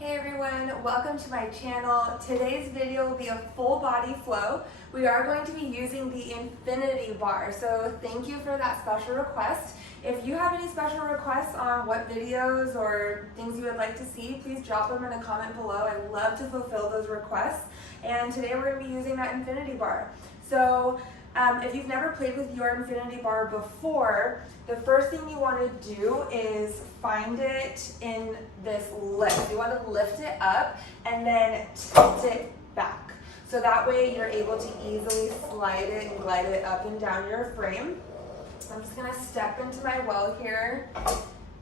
Hey everyone, welcome to my channel. Today's video will be a full body flow. We are going to be using the infinity bar, so thank you for that special request. If you have any special requests on what videos or things you would like to see, please drop them in a comment below. I love to fulfill those requests. And today we're going to be using that infinity bar. So if you've never played with your infinity bar before, the first thing you want to do is find it in this lift. You want to lift it up and then tilt it back. So that way you're able to easily slide it and glide it up and down your frame. I'm just going to step into my well here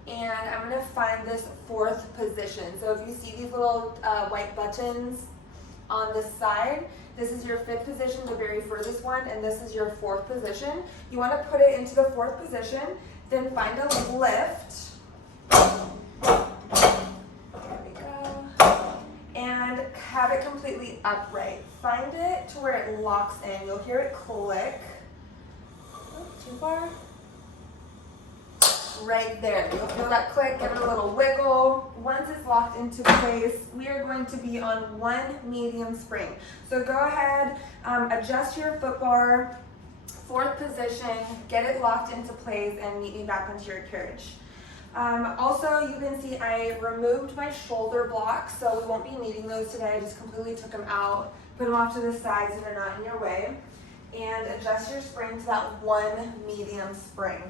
and I'm going to find this fourth position. So if you see these little white buttons on this side, this is your fifth position, the very furthest one, and this is your fourth position. You want to put it into the fourth position, then find a lift. There we go. And have it completely upright. Find it to where it locks in. You'll hear it click. Oh, too far. Right there. You'll feel that click, give it a little wiggle. Once it's locked into place, we are going to be on one medium spring. So go ahead, adjust your foot bar, fourth position, get it locked into place, and meet me back into your carriage. Also, you can see I removed my shoulder blocks, so we won't be needing those today. I just completely took them out, put them off to the side so they're not in your way, and adjust your spring to that one medium spring.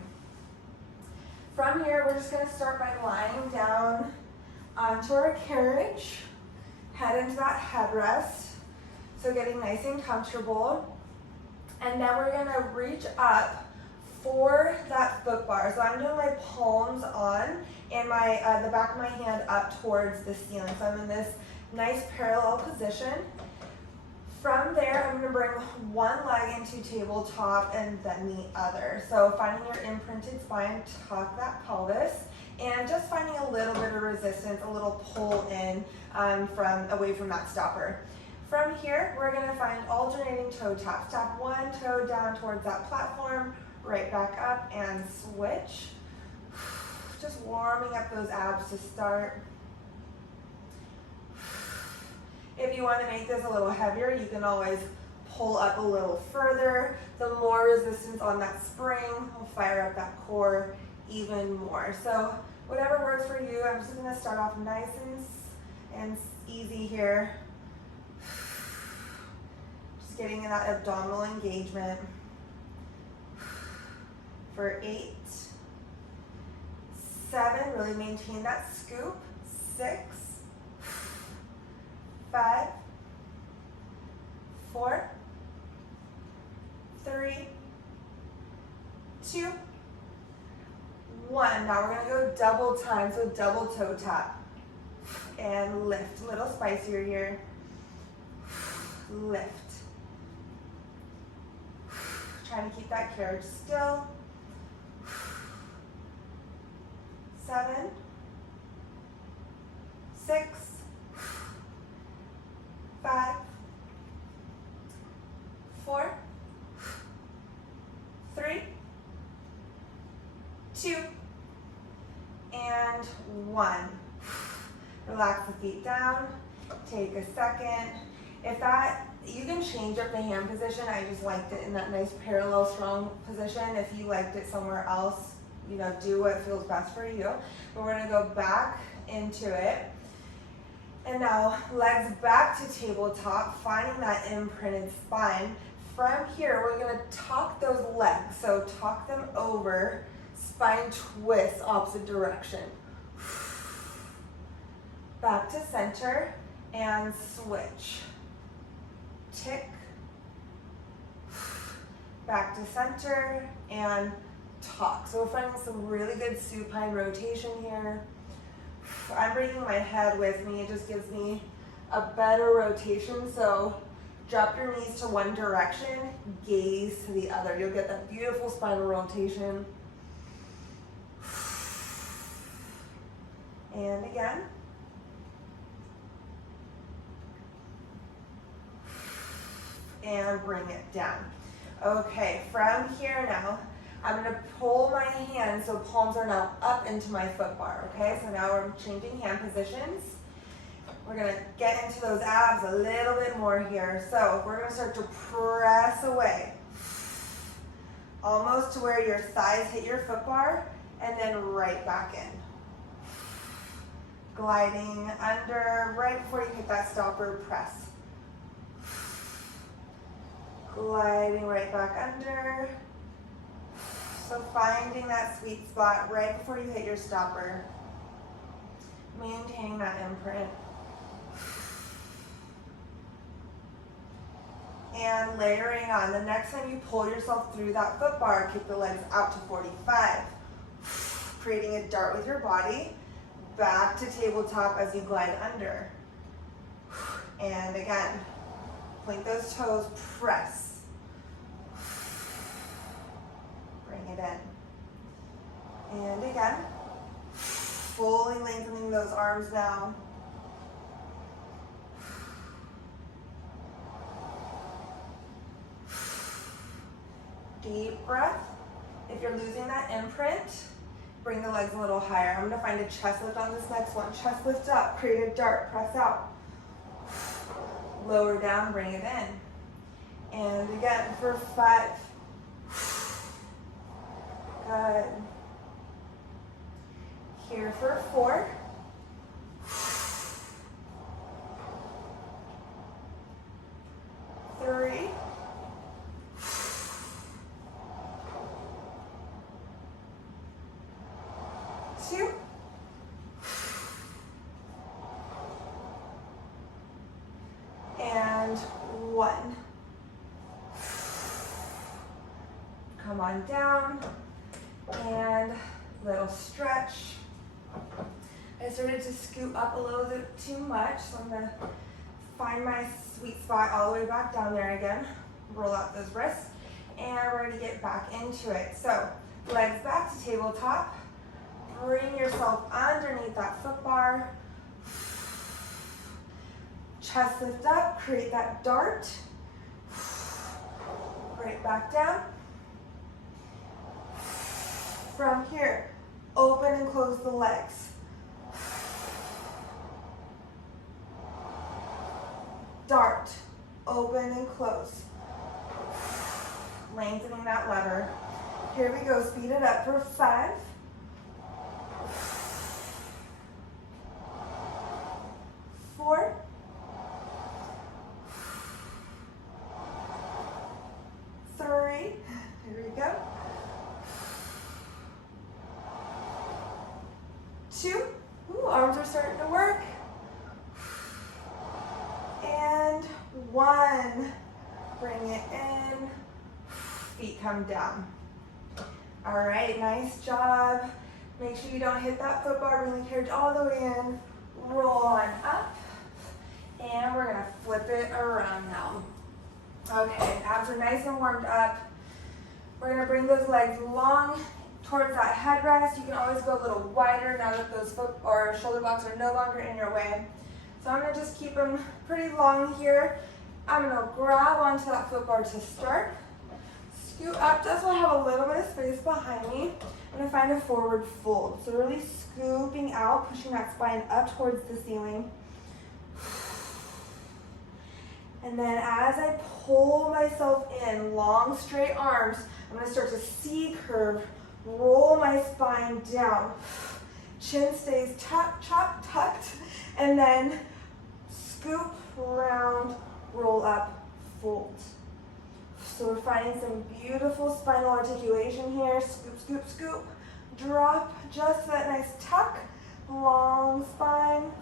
From here, we're just going to start by lying down onto our carriage, head into that headrest, so getting nice and comfortable. And then we're going to reach up for that foot bar. So I'm doing my palms on and my the back of my hand up towards the ceiling. So I'm in this nice parallel position. From there, I'm going to bring one leg into tabletop and then the other. So finding your imprinted spine, tuck that pelvis, and just finding a little bit of resistance, a little pull in away from that stopper. From here, we're going to find alternating toe taps. Tap one toe down towards that platform, right back up, and switch. Just warming up those abs to start. If you want to make this a little heavier, you can always pull up a little further. The more resistance on that spring will fire up that core even more. So whatever works for you. I'm just going to start off nice and easy here. Just getting in that abdominal engagement. For 8, 7, really maintain that scoop. 6, 5, 4, 3, 2, 1. Now we're going to go double time, so double toe tap. And lift. A little spicier here. Lift. Trying to keep that carriage still. 7, 6, 5, 4, 3, 2, and 1. Relax the feet down. Take a second. You can change up the hand position. I just liked it in that nice parallel strong position. If you liked it somewhere else, do what feels best for you. But we're gonna go back into it. And now, legs back to tabletop, finding that imprinted spine. From here, we're going to tuck those legs. So tuck them over, spine twist, opposite direction. Back to center and switch. Tick. Back to center and tuck. So we're finding some really good supine rotation here. I'm bringing my head with me. It just gives me a better rotation. So drop your knees to one direction, gaze to the other. You'll get that beautiful spinal rotation. And again. And bring it down. Okay, from here now, I'm going to pull my hands so palms are now up into my foot bar, okay? So now I'm changing hand positions. We're gonna get into those abs a little bit more here. So we're gonna start to press away, almost to where your thighs hit your foot bar, and then right back in. Gliding under, right before you hit that stopper, press. Gliding right back under. So finding that sweet spot right before you hit your stopper. Maintaining that imprint. And layering on. The next time you pull yourself through that foot bar, kick the legs out to 45. Creating a dart with your body. Back to tabletop as you glide under. And again, point those toes, press. Bring it in. And again, fully lengthening those arms now. Deep breath. If you're losing that imprint, bring the legs a little higher. I'm gonna find a chest lift on this next one. Chest lift up, create a dart, press out. Lower down, bring it in. And again, for 5. Good. Here for 4. 3. 2. And 1. Come on down and little stretch. I started to scoot up a little bit too much, so I'm gonna find my sweet spot all the way back down there again. Roll out those wrists, and we're gonna get back into it. So legs back to tabletop. Bring yourself underneath that foot bar. Chest lift up, create that dart. Right back down. From here, open and close the legs. Dart, open and close. Lengthening that lever. Here we go, speed it up for 5. 4. 3. Here we go. 2. Ooh, arms are starting to work. And 1. Bring it in. Feet come down. All right, nice job. Make sure you don't hit that foot bar. Bring the carriage all the way in. Roll on up. And we're gonna flip it around now. Okay, abs are nice and warmed up. We're gonna bring those legs long towards that headrest. You can always go a little wider now that those foot or shoulder blocks are no longer in your way. So I'm gonna just keep them pretty long here. I'm gonna grab onto that foot bar to start. Scoot up, just so I have a little bit of space behind me. I'm gonna find a forward fold. So really scooping out, pushing that spine up towards the ceiling. And then as I pull myself in, long straight arms, I'm gonna start to C curve, roll my spine down. Chin stays tucked, and then scoop, round, roll up, fold. So we're finding some beautiful spinal articulation here. Scoop, scoop, scoop, drop, just that nice tuck, long spine,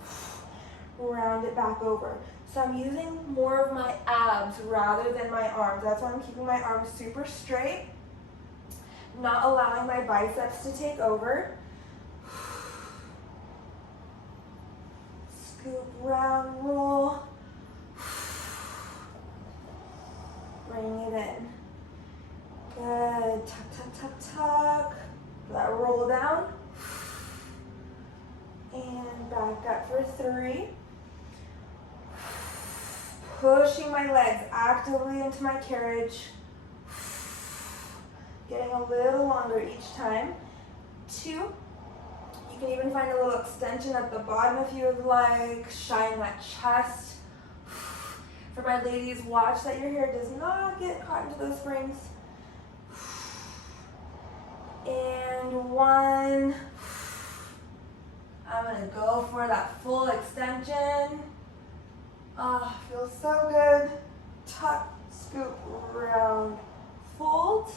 round it back over. So I'm using more of my abs rather than my arms. That's why I'm keeping my arms super straight, not allowing my biceps to take over. Scoop, round, roll. Bring it in. Good. Tuck, tuck, tuck, tuck. That roll down. And back up for 3. Pushing my legs actively into my carriage. Getting a little longer each time. 2. You You can even find a little extension at the bottom if you would like. Shine that chest. For my ladies, watch that your hair does not get caught into those springs. And one. I'm gonna go for that full extension. Ah, feels so good. Tuck, scoop, round, fold,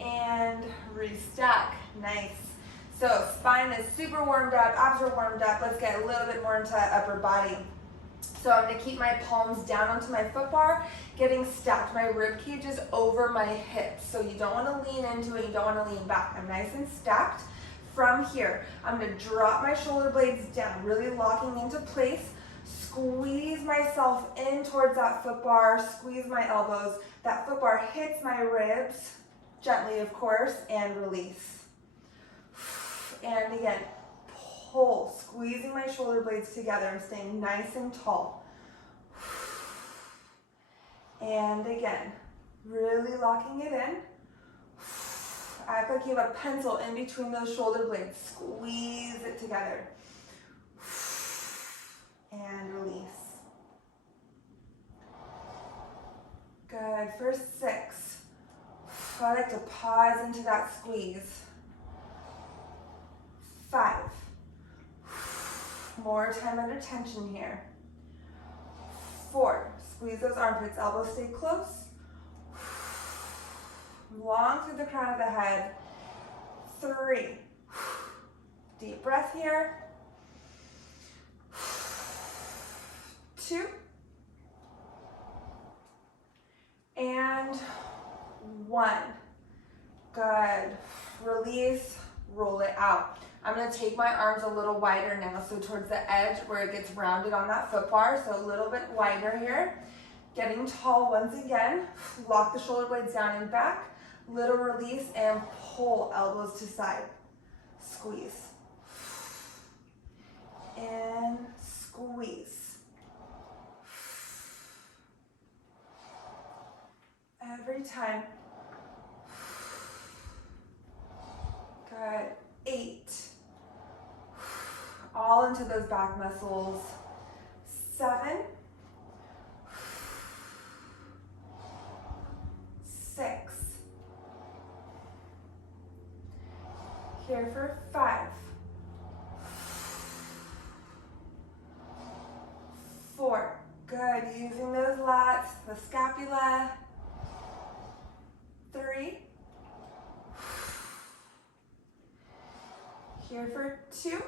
and restack. Nice. So spine is super warmed up, abs are warmed up. Let's get a little bit more into upper body. So I'm gonna keep my palms down onto my foot bar, getting stacked. My rib cage is over my hips. So you don't wanna lean into it, you don't wanna lean back. I'm nice and stacked. From here, I'm gonna drop my shoulder blades down, really locking into place. Squeeze myself in towards that foot bar, squeeze my elbows. That foot bar hits my ribs, gently of course, and release. And again, pull, squeezing my shoulder blades together. I'm staying nice and tall. And again, really locking it in. Act like you have a pencil in between those shoulder blades. Squeeze it together. And release. Good. For 6. I like to pause into that squeeze. 5. More time under tension here. 4. Squeeze those armpits. Elbows stay close. Long through the crown of the head. 3. Deep breath here. 2. And 1. Good. Release, roll it out. I'm going to take my arms a little wider now, so towards the edge where it gets rounded on that foot bar, so a little bit wider here. Getting tall once again. Lock the shoulder blades down and back. Little release and pull, elbows to side. Squeeze. And squeeze. Every time. Good. 8. All into those back muscles. 7. 6. Here for 5. 4. Good. Using those lats, the scapula. 3. Here for 2.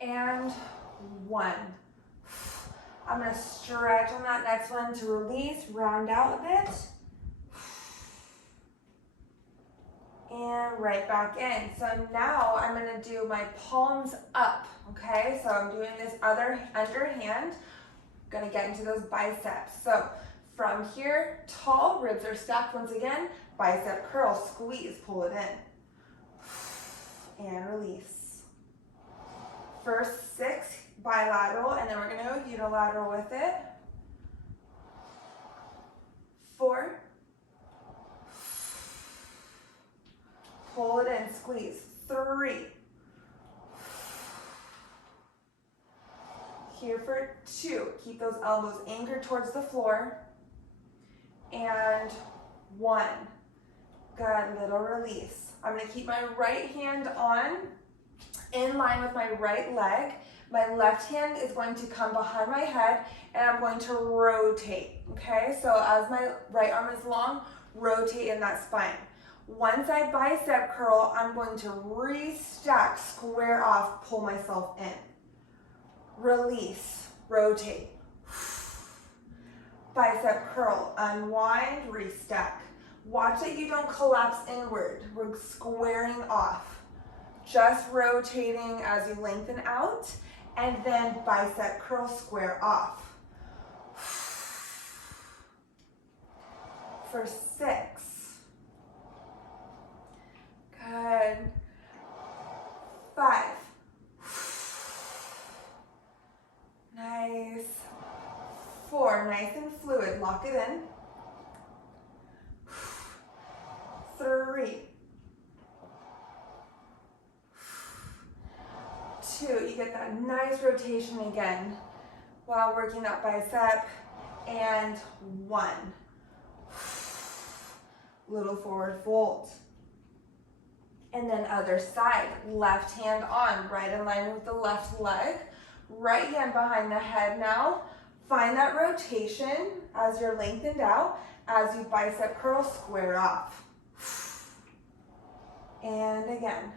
And 1. I'm going to stretch on that next one to release, round out a bit. And right back in. So now I'm going to do my palms up, okay? So I'm doing this other underhand. Going to get into those biceps. So from here, tall, ribs are stacked once again. Bicep curl, squeeze, pull it in. And release. First 6, bilateral, and then we're going to go unilateral with it. 4. Pull it in, squeeze. 3. Here for 2. Keep those elbows anchored towards the floor. And 1. Good, little release. I'm going to keep my right hand on, in line with my right leg. My left hand is going to come behind my head, and I'm going to rotate, okay? So as my right arm is long, rotate in that spine. Once I bicep curl, I'm going to restack, square off, pull myself in. Release, rotate. Bicep curl, unwind, restack. Watch that you don't collapse inward. We're squaring off. Just rotating as you lengthen out, and then bicep curl, square off. For 6. Good. 5. Nice. 4, nice and fluid, lock it in. 3. get that nice rotation again while working that bicep. And 1. Little forward fold. And then other side, left hand on, right in line with the left leg. Right hand behind the head now. Find that rotation as you're lengthened out, as you bicep curl, square off. And again,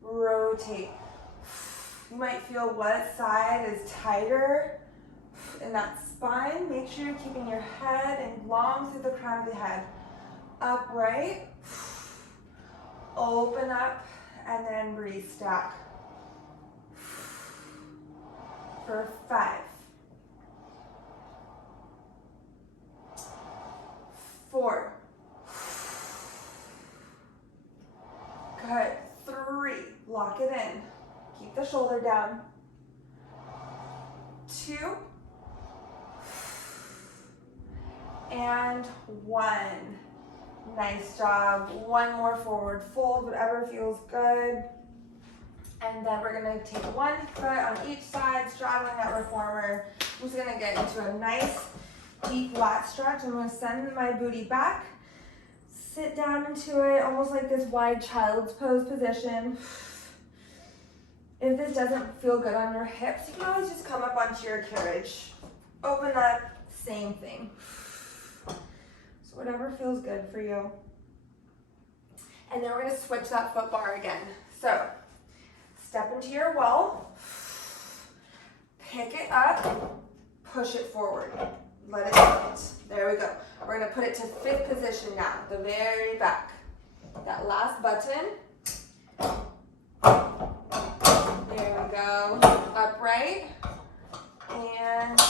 rotate. You might feel one side is tighter in that spine. Make sure you're keeping your head and long through the crown of the head. Upright, open up, and then re-stack. For 5, 4, good, 3, lock it in, keep the shoulder down, 2, and 1. Nice job. 1 more forward fold, whatever feels good. And then we're gonna take 1 foot on each side, straddling that reformer. I'm just gonna get into a nice deep lat stretch. I'm gonna send my booty back, sit down into it, almost like this wide child's pose position. If this doesn't feel good on your hips, you can always just come up onto your carriage. Open up, same thing. So whatever feels good for you. And then we're gonna switch that foot bar again. So step into your wall, pick it up, push it forward, let it sit. There we go. We're gonna put it to 5th position now, the very back. That last button. There we go. Upright and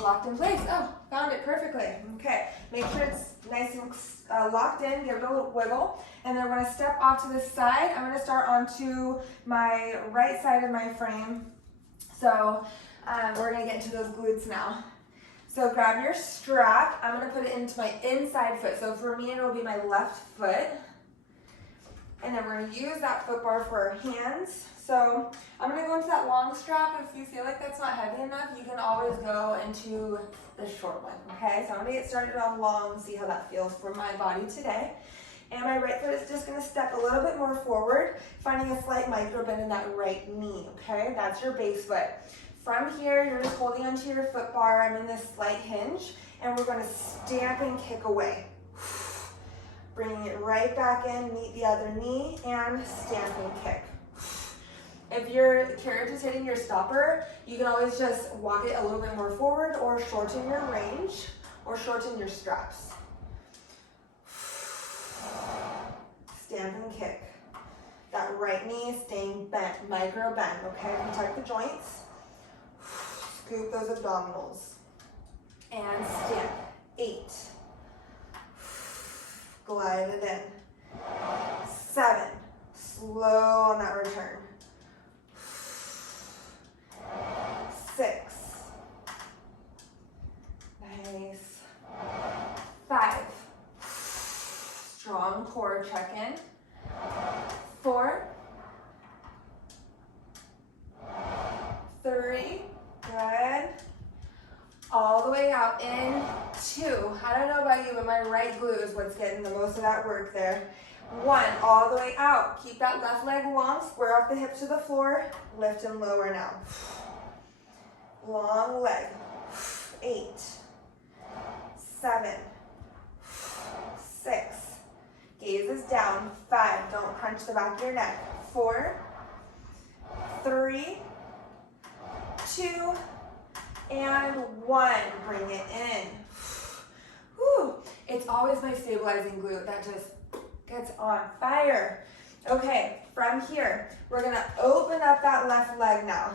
locked in place. Oh, found it perfectly. Okay, make sure it's nice and locked in, give it a little wiggle. And then we're gonna step off to this side. I'm gonna start onto my right side of my frame. So we're gonna get into those glutes now. So grab your strap. I'm gonna put it into my inside foot. So for me, it will be my left foot. And then we're gonna use that foot bar for our hands. So I'm gonna go into that long strap. If you feel like that's not heavy enough, you can always go into the short one, okay? So I'm gonna get started on long, see how that feels for my body today. And my right foot is just gonna step a little bit more forward, finding a slight micro bend in that right knee, okay? That's your base foot. From here, you're just holding onto your foot bar. I'm in this slight hinge, and we're gonna stamp and kick away. Bringing it right back in, meet the other knee, and stamp and kick. If your carriage is hitting your stopper, you can always just walk it a little bit more forward or shorten your range or shorten your straps. Stamp and kick. That right knee staying bent, micro bend, okay? Protect the joints. Scoop those abdominals. And stamp. 8. Glide it in. 7. Slow on that return. 6. Nice. 5. Strong core check in. 4. 3. Good. All the way out in 2. I don't know about you, but my right glute is what's getting the most of that work there. 1. All the way out. Keep that left leg long. Square off the hip to the floor. Lift and lower now. Long leg. 8. 7. 6. Gaze is down. 5. Don't crunch the back of your neck. 4. 3. 2. And 1. Bring it in. Whew. It's always my stabilizing glute that just gets on fire. Okay, from here, we're gonna open up that left leg now.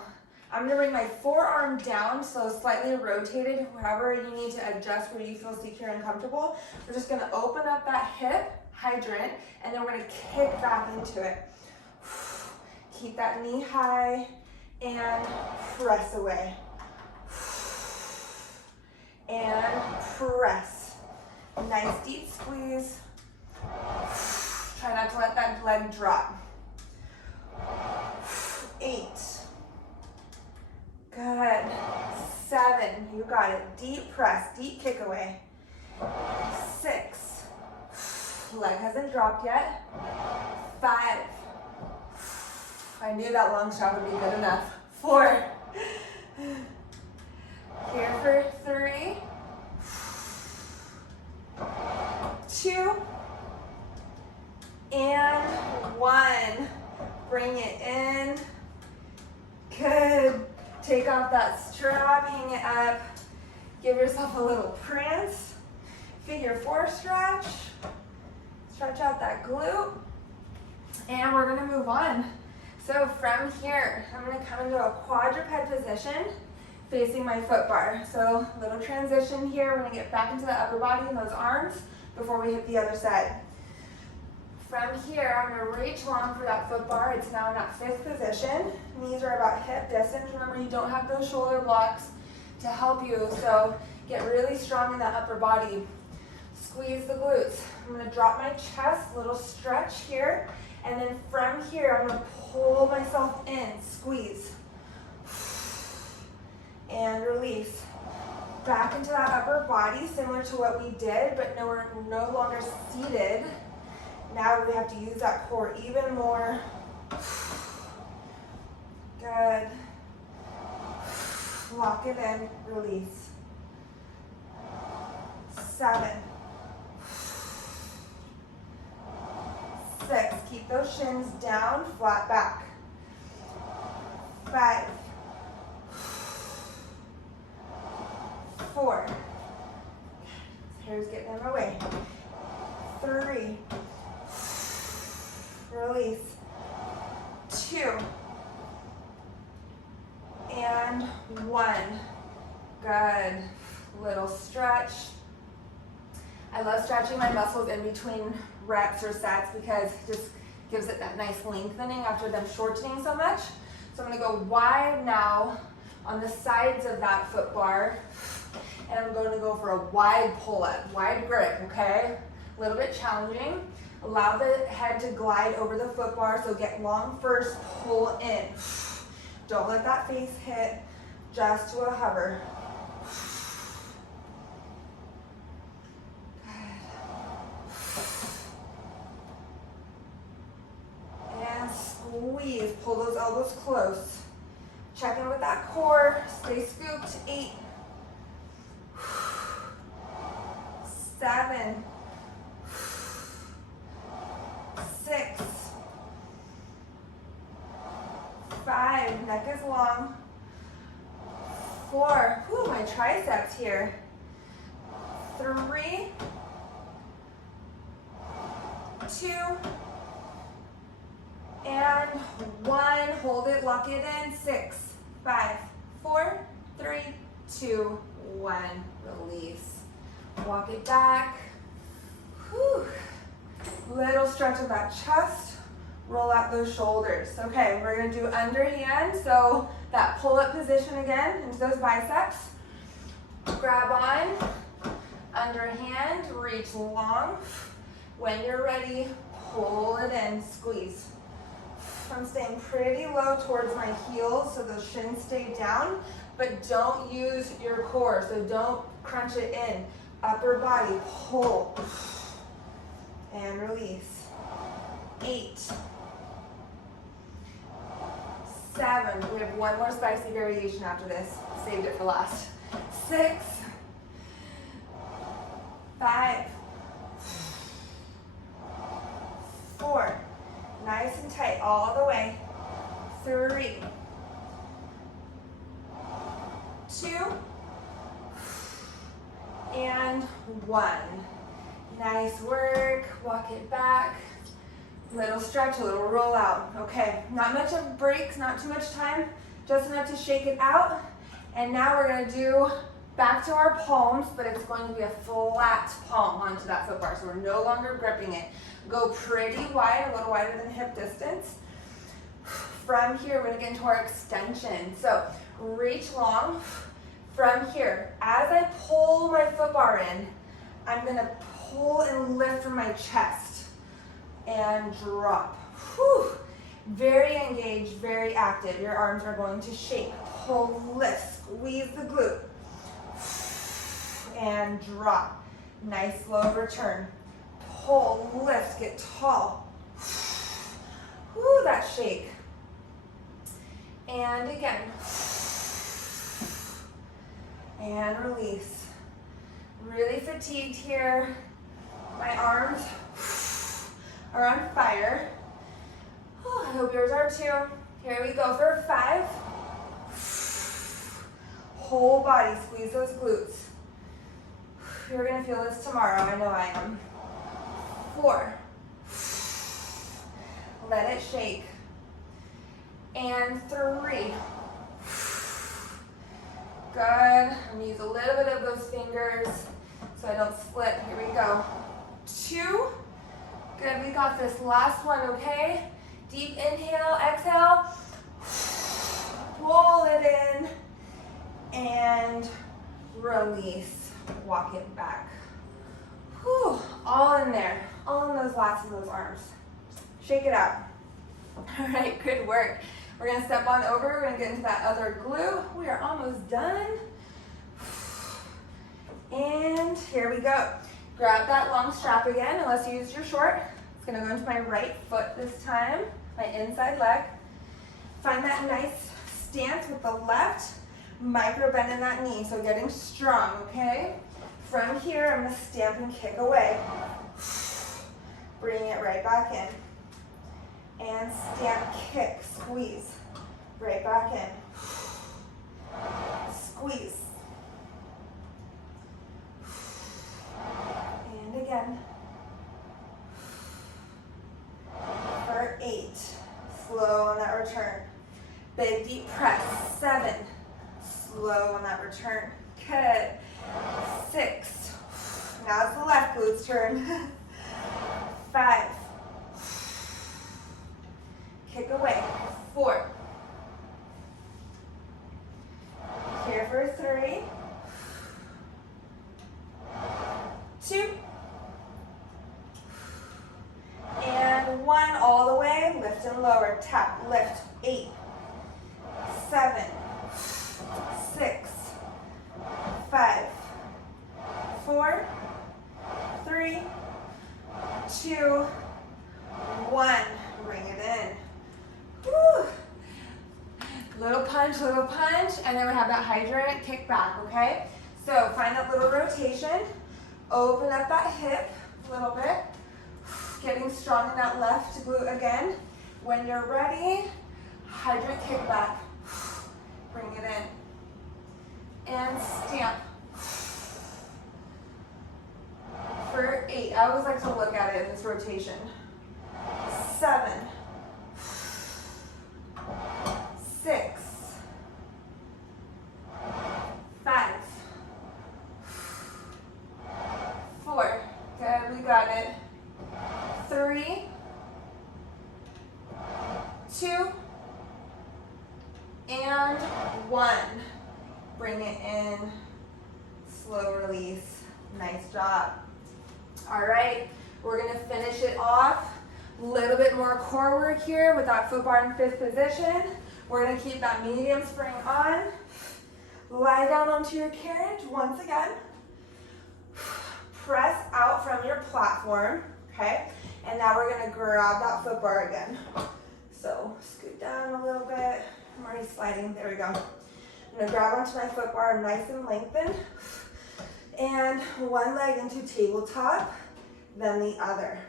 I'm gonna bring my forearm down, so slightly rotated, however you need to adjust where you feel secure and comfortable. We're just gonna open up that hip, hydrant, and then we're gonna kick back into it. Keep that knee high and press away. And press. Nice deep squeeze. Try not to let that leg drop. 8. Good. 7. You got it. Deep press, deep kick away. 6. Leg hasn't dropped yet. 5. I knew that long shot would be good enough. 4. Here for 3. 2. And 1. Bring it in. Good. Take off that strap, hang it up. Give yourself a little prance. Figure 4 stretch. Stretch out that glute. And we're gonna move on. So from here, I'm gonna come into a quadruped position facing my foot bar. So little transition here. We're gonna get back into the upper body and those arms before we hit the other side. From here, I'm gonna reach long for that foot bar. It's now in that 5th position. Knees are about hip distance. Remember, you don't have those shoulder blocks to help you, so get really strong in that upper body. Squeeze the glutes. I'm gonna drop my chest, little stretch here, and then from here, I'm gonna pull myself in, squeeze, and release. Back into that upper body, similar to what we did, but no, we're no longer seated. Now we have to use that core even more. Good. Lock it in, release. 7. 6. Keep those shins down, flat back. 5. 4. Hair's getting in my way. 3. Release. 2. And 1. Good. Little stretch. I love stretching my muscles in between reps or sets because it just gives it that nice lengthening after them shortening so much. So I'm gonna go wide now on the sides of that foot bar, and I'm going to go for a wide pull-up, wide grip, okay? A little bit challenging. Allow the head to glide over the foot bar, so get long first, pull in. Don't let that face hit, just to a hover. Good. And squeeze, pull those elbows close. Check in with that core, stay scooped. 8. 7. 6. 5. Neck is long. 4. Whew, my triceps here. 3. 2. And 1. Hold it, lock it in. 6. 5. 4. 3. 2. 1. Release. Walk it back. Whew. Little stretch of that chest. Roll out those shoulders. Okay, we're gonna do underhand. So that pull-up position again into those biceps. Grab on, underhand, reach long. When you're ready, pull it in, squeeze. I'm staying pretty low towards my heels so those shins stay down, but don't use your core, so don't crunch it in. Upper body, pull, and release. 8. 7. We have one more spicy variation after this. Saved it for last. 6. 5. 4. Nice and tight all the way. 3. 2. And 1. Nice work. Walk it back. Little stretch, a little roll out. Okay, not much of breaks, not too much time, just enough to shake it out. And now we're gonna do back to our palms, but it's going to be a flat palm onto that foot bar, so we're no longer gripping it. Go pretty wide, a little wider than hip distance. From here, we're gonna get into our extension. So reach long. From here, as I pull my foot bar in, I'm gonna pull and lift from my chest and drop. Whew. Very engaged, very active. Your arms are going to shake, pull, lift, squeeze the glute, and drop. Nice slow return. Pull, lift, get tall. Woo, that shake. And again. And release. Really fatigued here. My arms are on fire. Oh, I hope yours are too. Here we go for 5. Whole body, squeeze those glutes. You're gonna feel this tomorrow, I know I am. 4. Let it shake. And 3. Good. I'm gonna use a little bit of those fingers so I don't split. Here we go. 2. Good, we got this. Last one, okay? Deep inhale, exhale. Pull it in and release. Walk it back. Whew, all in there. All in those lats and those arms. Shake it out. All right, good work. We're gonna step on over. We're gonna get into that other glute. We are almost done. And here we go. Grab that long strap again, unless you used your short. It's gonna go into my right foot this time, my inside leg. Find that nice stance with the left. Micro bend in that knee, so getting strong, okay? From here, I'm gonna stamp and kick away. Bring it right back in. And stamp, kick, squeeze. Right back in. Squeeze. And again. For 8. Slow on that return. Big deep press. 7. Slow on that return. Good. 6. Now it's the left glute's turn. 5. Kick away. 4. Here for 3. 2. And 1 all the way. Lift and lower. Tap, lift. 8. 7. 6. 5. 4. 3. 2. 1. Bring it in. Woo. Little punch, and then we have that hydrant kick back, okay? So find that little rotation, open up that hip a little bit, getting strong in that left glute again. When you're ready, hydrant kick back, bring it in, and stamp. For 8, I always like to look at it in this rotation. 7. 6. 5. 4. Good, we got it. 3. 2. And 1. Bring it in. Slow release. Nice job. All right, we're gonna finish it off. A little bit more core work here with that foot bar in 5th position. We're gonna keep that medium spring on. Lie down onto your carriage once again. Press out from your platform, okay? And now we're gonna grab that foot bar again. So scoot down a little bit. I'm already sliding, there we go. I'm gonna grab onto my foot bar nice and lengthened. And one leg into tabletop, then the other.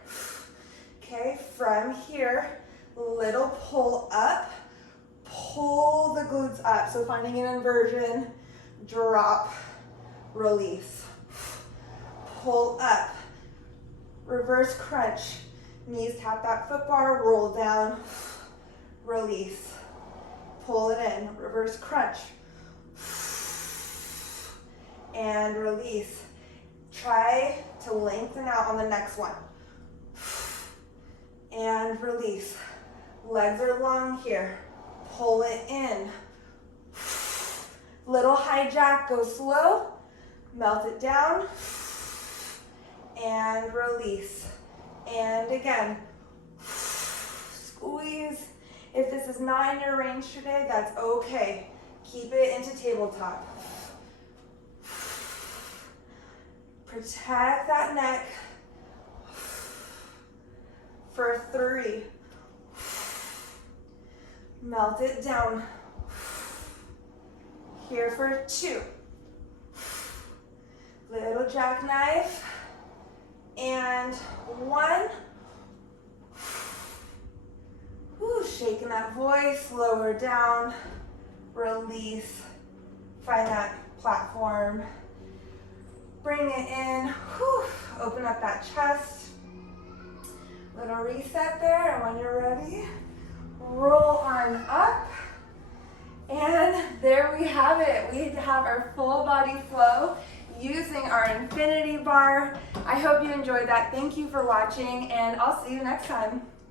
Okay, from here, little pull up, pull the glutes up. So finding an inversion, drop, release. Pull up, reverse crunch. Knees tap that foot bar, roll down, release. Pull it in, reverse crunch. And release. Try to lengthen out on the next one. And release. Legs are long here. Pull it in. Little high jack, go slow. Melt it down. And release. And again. Squeeze this is not in your range today, that's okay. Keep it into tabletop. Protect that neck for 3. Melt it down. Here for 2. Little jackknife. And 1. Whew, shaking that voice, lower down, release. Find that platform. Bring it in. Whew, open up that chest. Little reset there, and when you're ready, roll on up. And there we have it. We have our full body flow using our infinity bar. I hope you enjoyed that. Thank you for watching, and I'll see you next time.